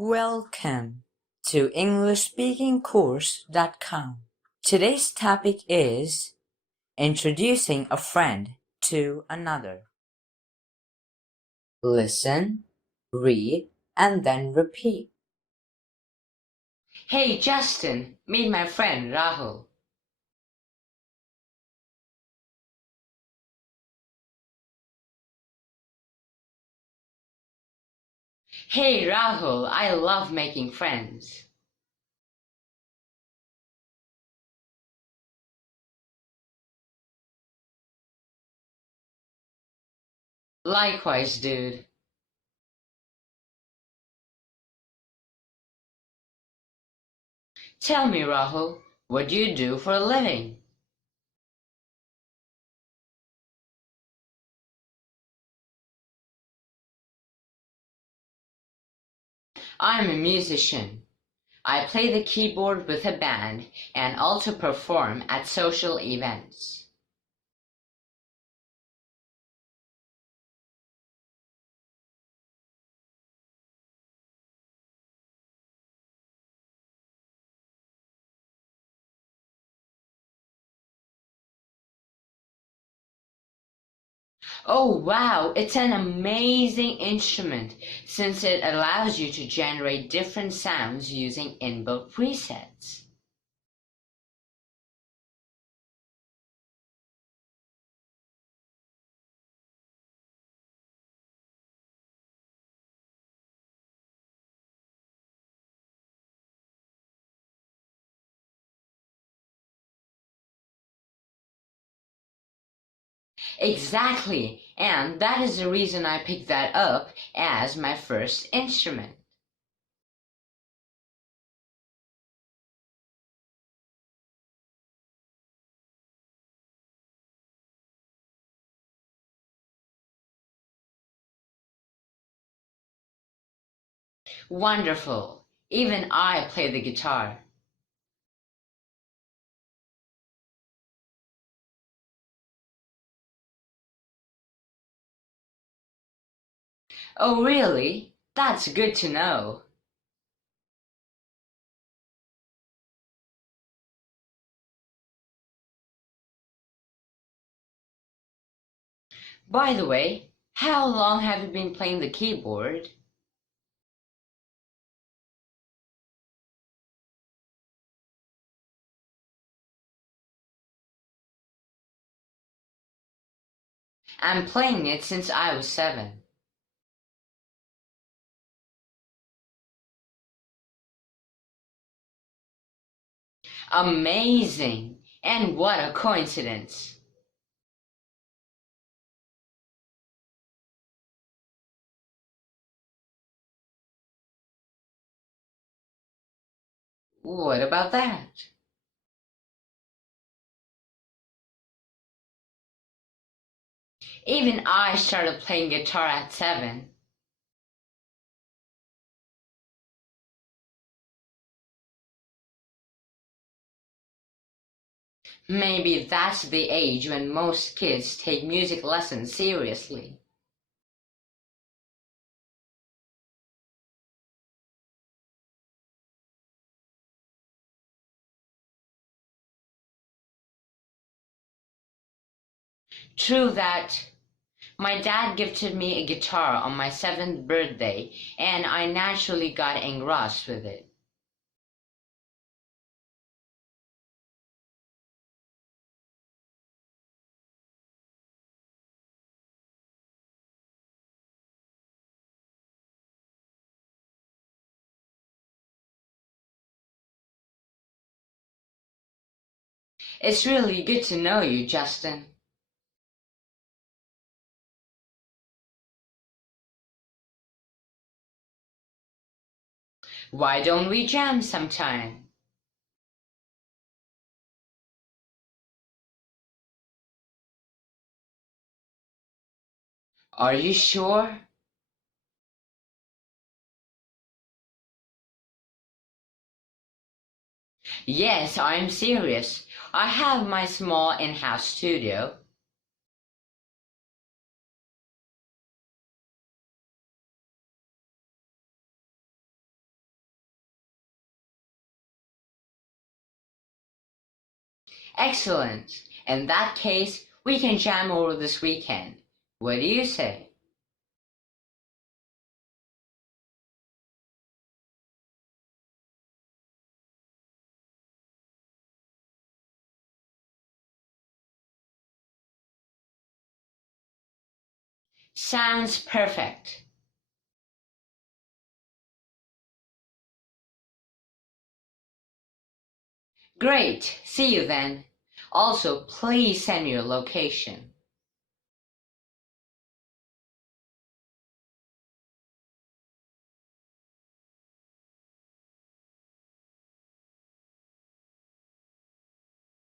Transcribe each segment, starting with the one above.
Welcome to EnglishSpeakingCourse.com. Today's topic is introducing a friend to another. Listen, read, and then repeat. Hey Justin, meet my friend Rahul. Hey Rahul, I love making friends. Likewise, dude. Tell me, Rahul, what do you do for a living? I'm a musician. I play the keyboard with a band and also perform at social events. Oh wow, it's an amazing instrument since it allows you to generate different sounds using inbuilt presets. Exactly, and that is the reason I picked that up as my first instrument. Wonderful. Even I play the guitar. Oh, really? That's good to know. By the way, how long have you been playing the keyboard? I'm playing it since I was 7. Amazing! And what a coincidence! What about that? Even I started playing guitar at 7. Maybe that's the age when most kids take music lessons seriously. True that. My dad gifted me a guitar on my 7th birthday, and I naturally got engrossed with it. It's really good to know you, Justin. Why don't we jam sometime? Are you sure? Yes, I'm serious. I have my small in-house studio. Excellent. In that case, we can jam over this weekend. What do you say? Sounds perfect. Great. See you then. Also, please send me your location.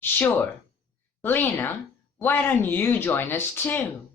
Sure. Lena, why don't you join us too?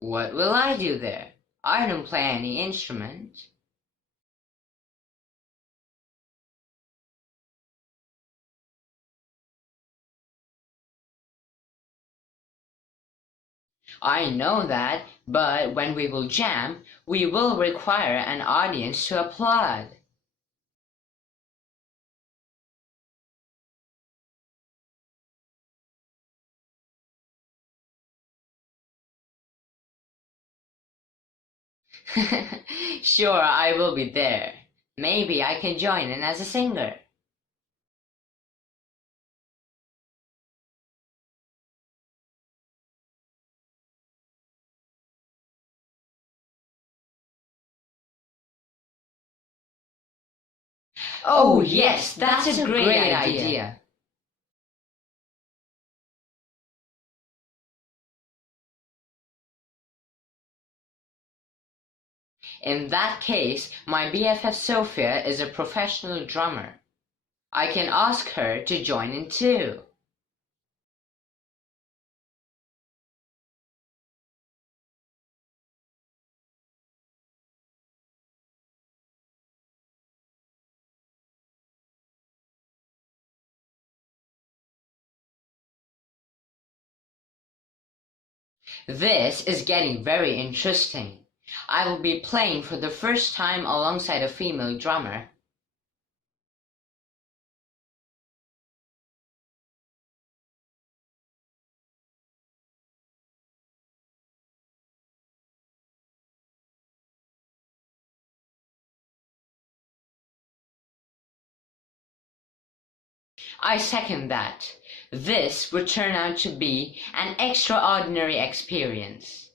What will I do there? I don't play any instrument. I know that, but when we will jam, we will require an audience to applaud. Sure, I will be there. Maybe I can join in as a singer. Oh, yes, that's a great idea. In that case, my BFF Sophia is a professional drummer. I can ask her to join in too. This is getting very interesting. I will be playing for the first time alongside a female drummer. I second that. This would turn out to be an extraordinary experience.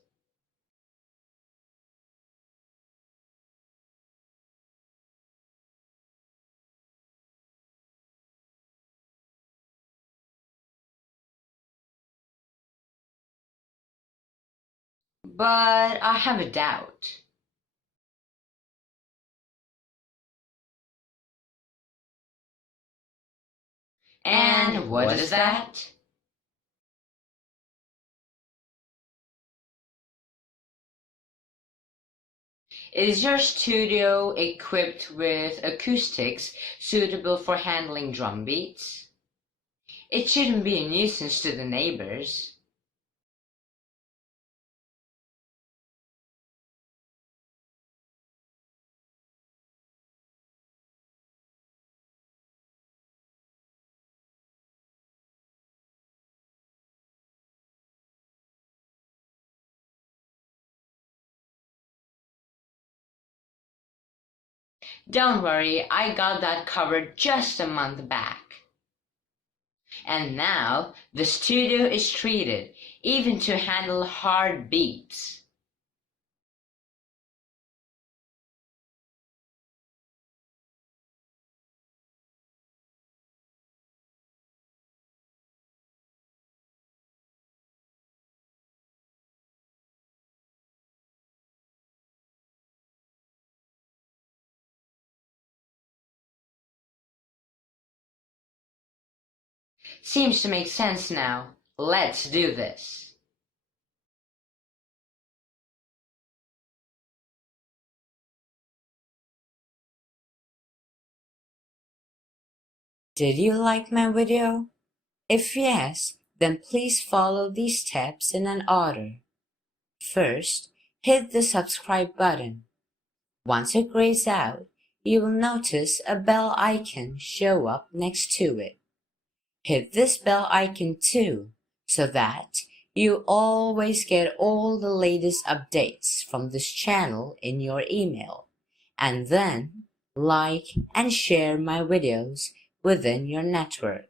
But I have a doubt. And what is that? Is your studio equipped with acoustics suitable for handling drum beats? It shouldn't be a nuisance to the neighbors. Don't worry, I got that covered just a month back. And now the studio is treated even to handle hard beats. Seems to make sense now. Let's do this. Did you like my video? If yes, then please follow these steps in an order. First, hit the subscribe button. Once it grays out, you will notice a bell icon show up next to it. Hit this bell icon too, so that you always get all the latest updates from this channel in your email. And then, like and share my videos within your network.